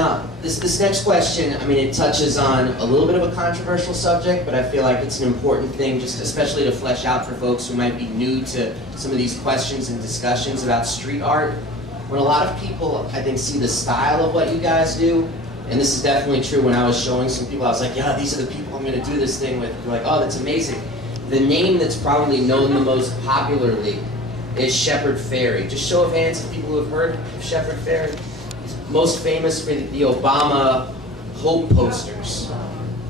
Now, this next question, I mean, it touches on a little bit of a controversial subject, but I feel like it's an important thing, just especially to flesh out for folks who might be new to some of these questions and discussions about street art. When a lot of people, I think, see the style of what you guys do, and this is definitely true when I was showing some people, I was like, yeah, these are the people I'm going to do this thing with. They're like, oh, that's amazing. The name that's probably known the most popularly is Shepard Fairey. Just show of hands of people who have heard of Shepard Fairey. He's most famous for the Obama Hope posters,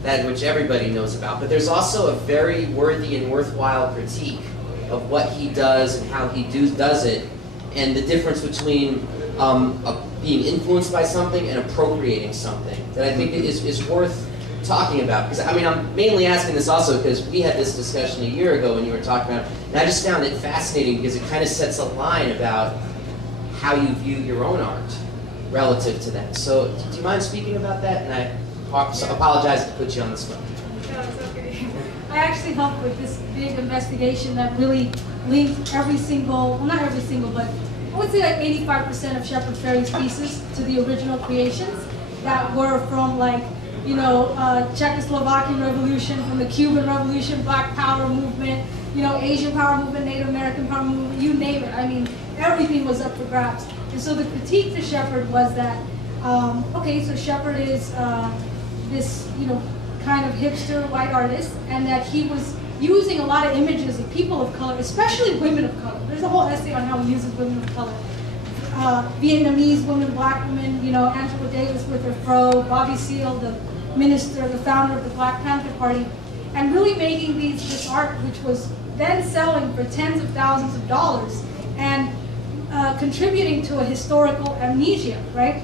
that which everybody knows about. But there's also a very worthy and worthwhile critique of what he does and how he does it, and the difference between being influenced by something and appropriating something that I think is worth talking about. Because I mean, I'm mainly asking this also because we had this discussion a year ago when you were talking about it, and I just found it fascinating because it kind of sets a line about how you view your own art relative to that. So do you mind speaking about that? And I apologize to put you on the spot. No, it's okay. I actually helped with this big investigation that really linked every single, well, not every single, but I would say like 85% of Shepard Fairey's pieces to the original creations that were from, like, you know, Czechoslovakian Revolution, from the Cuban Revolution, Black Power movement, you know, Asian Power movement, Native American Power movement, you name it. I mean, everything was up for grabs. And so the critique to Shepard was that, okay, so Shepard is this, you know, kind of hipster white artist, and that he was using a lot of images of people of color, especially women of color. There's a whole essay on how he uses women of color. Vietnamese women, black women, you know, Angela Davis with her fro, Bobby Seale, the minister, the founder of the Black Panther Party, and really making this art, which was then selling for tens of thousands of dollars, and contributing to a historical amnesia, right?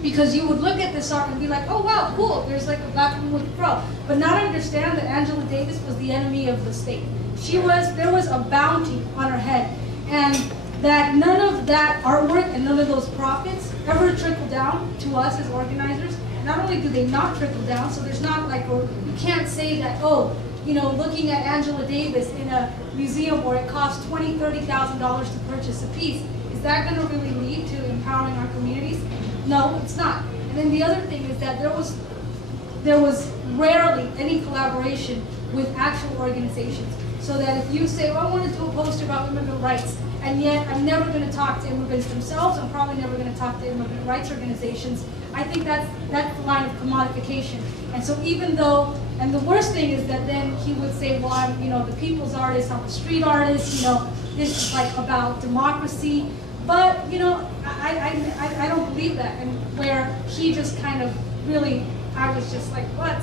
Because you would look at this art and be like, oh wow, cool, there's like a black woman with a fro, but not understand that Angela Davis was the enemy of the state. There was a bounty on her head, and that none of that artwork and none of those profits ever trickle down to us as organizers. Not only do they not trickle down, so there's not like, or you can't say that, oh, you know, looking at Angela Davis in a museum where it costs $20,000, $30,000 to purchase a piece, is that going to really lead to empowering our communities? No, it's not. And then the other thing is that there was rarely any collaboration with actual organizations. So that if you say, well, I want to do a poster about immigrant rights, and yet I'm never going to talk to immigrants themselves, I'm probably never going to talk to immigrant rights organizations, I think that's the line of commodification. And so even though, and the worst thing is that then he would say, well, I'm, you know, the people's artist, I'm a street artist, you know, this is like about democracy. But, you know, I don't believe that. And where he just kind of really, I was just like, what?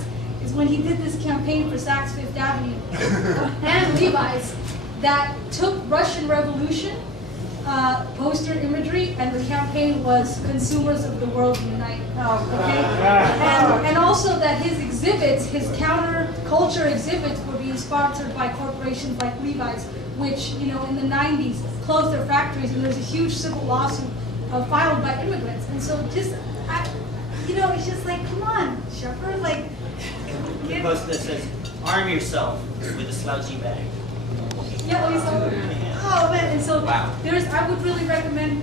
Is when he did this campaign for Saks Fifth Avenue and Levi's that took Russian Revolution poster imagery, and the campaign was Consumers of the World Unite. Okay? And also that his exhibits, his counterculture exhibits, were being sponsored by corporations like Levi's, which, you know, in the 90s closed their factories, and there's a huge civil lawsuit filed by immigrants. And so just, you know, it's just like, come on, Shepard, like, The post that says, arm yourself with a slouchy bag. yeah, oh man, and so wow. I would really recommend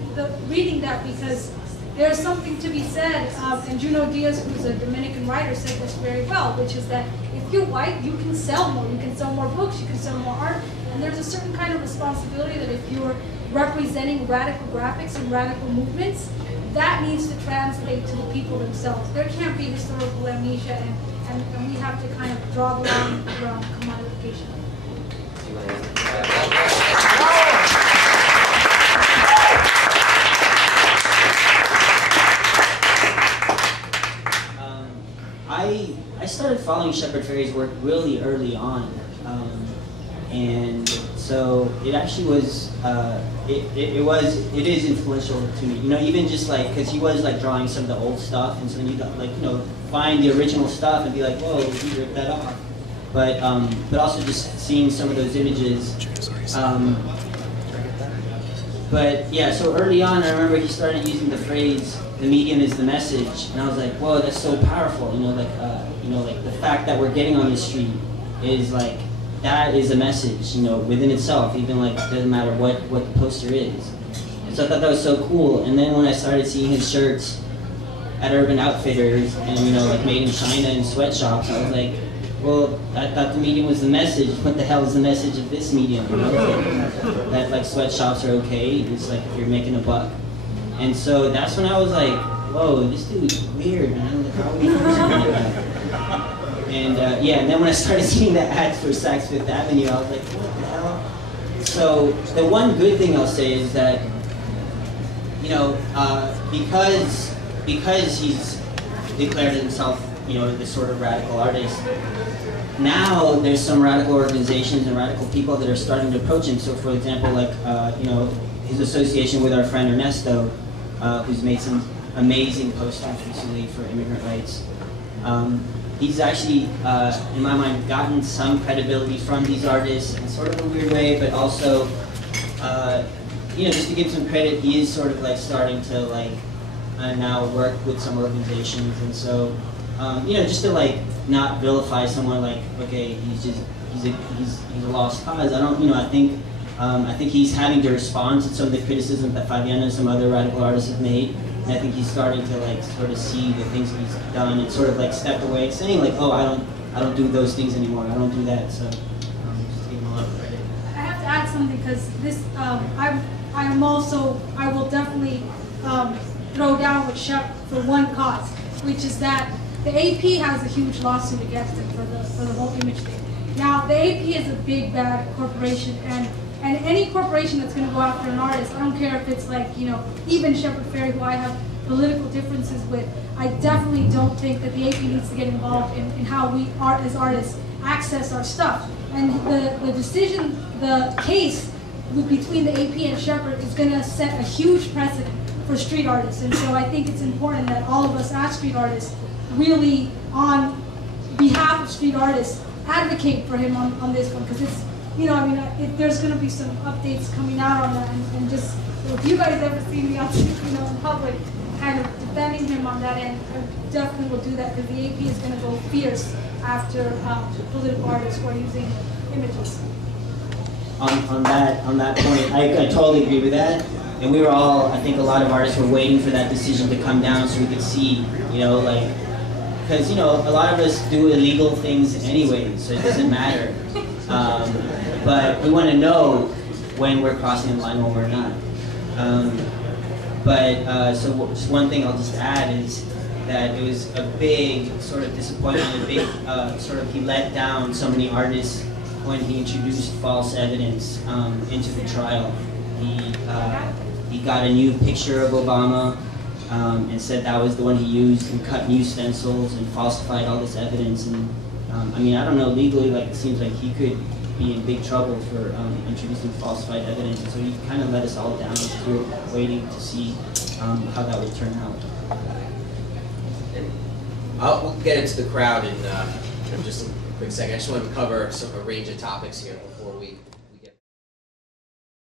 reading that, because there's something to be said, and Junot Diaz, who's a Dominican writer, said this very well, which is that if you're white, you can sell more. You can sell more books, you can sell more art, and there's a certain kind of responsibility that if you're representing radical graphics and radical movements, that needs to translate to the people themselves. There can't be historical amnesia, and we have to kind of draw the line around commodification. I started following Shepard Fairey's work really early on, and so it actually was it is influential to me. You know, even just like because he was like drawing some of the old stuff, and so you like, you know, find the original stuff and be like, whoa, he ripped that off. But also just seeing some of those images. But yeah, so early on, I remember he started using the phrase, "The medium is the message," and I was like, "Whoa, that's so powerful!" You know, like the fact that we're getting on the street is like that is a message, you know, within itself. Even like it doesn't matter what the poster is. And so I thought that was so cool. And then when I started seeing his shirts, at Urban Outfitters and, you know, like made in China in sweatshops. I was like, well, I thought the medium was the message. What the hell is the message of this medium? You know? That like sweatshops are okay. It's like you're making a buck. And so that's when I was like, whoa, this dude's weird, man. Like, how are we doing something like that? And yeah, and then when I started seeing the ads for Saks Fifth Avenue, I was like, what the hell? So the one good thing I'll say is that, you know, because he's declared himself, you know, this sort of radical artist, now there's some radical organizations and radical people that are starting to approach him. So for example, like, you know, his association with our friend Ernesto, who's made some amazing posters recently for immigrant rights. He's actually, in my mind, gotten some credibility from these artists in sort of a weird way, but also, you know, just to give some credit, he is sort of like starting to like now work with some organizations, and so, you know, just to like not vilify someone like, okay, he's a lost cause. I don't, you know, I think he's having to respond to some of the criticism that Favianna and some other radical artists have made. And I think he's starting to like sort of see the things that he's done and sort of like step away, saying like, oh, I don't do those things anymore. I don't do that. So just give him a lot of credit. I have to add something because this, I will definitely throw down with Shep for one cause, which is that the AP has a huge lawsuit against him for the whole image thing. Now the AP is a big bad corporation, and any corporation that's going to go after an artist, I don't care if it's like, you know, even Shepard Fairey, who I have political differences with, I definitely don't think that the AP needs to get involved in how we as artists access our stuff. And the decision, the case between the AP and Shepard is going to set a huge precedent for street artists. And so I think it's important that all of us as street artists really, on behalf of street artists, advocate for him on this one, because it's, you know, I mean, there's going to be some updates coming out on that, and just, if you guys ever see me out, you know, in public, kind of defending him on that end, I definitely will do that, because the AP is going to go fierce after political artists who are using images. On that point, I totally agree with that. And we were all, I think a lot of artists were waiting for that decision to come down so we could see, you know, like, because, you know, a lot of us do illegal things anyway, so it doesn't matter. But we want to know when we're crossing the line, when we're not. So just one thing I'll just add is that it was a big sort of disappointment, a big sort of, he let down so many artists when he introduced false evidence into the trial. He got a new picture of Obama and said that was the one he used, and cut new stencils and falsified all this evidence. And I mean, I don't know, legally, like, it seems like he could be in big trouble for introducing falsified evidence. And so he kind of let us all down as we were waiting to see how that would turn out. We'll get into the crowd in just a quick second. I just want to cover a range of topics here before we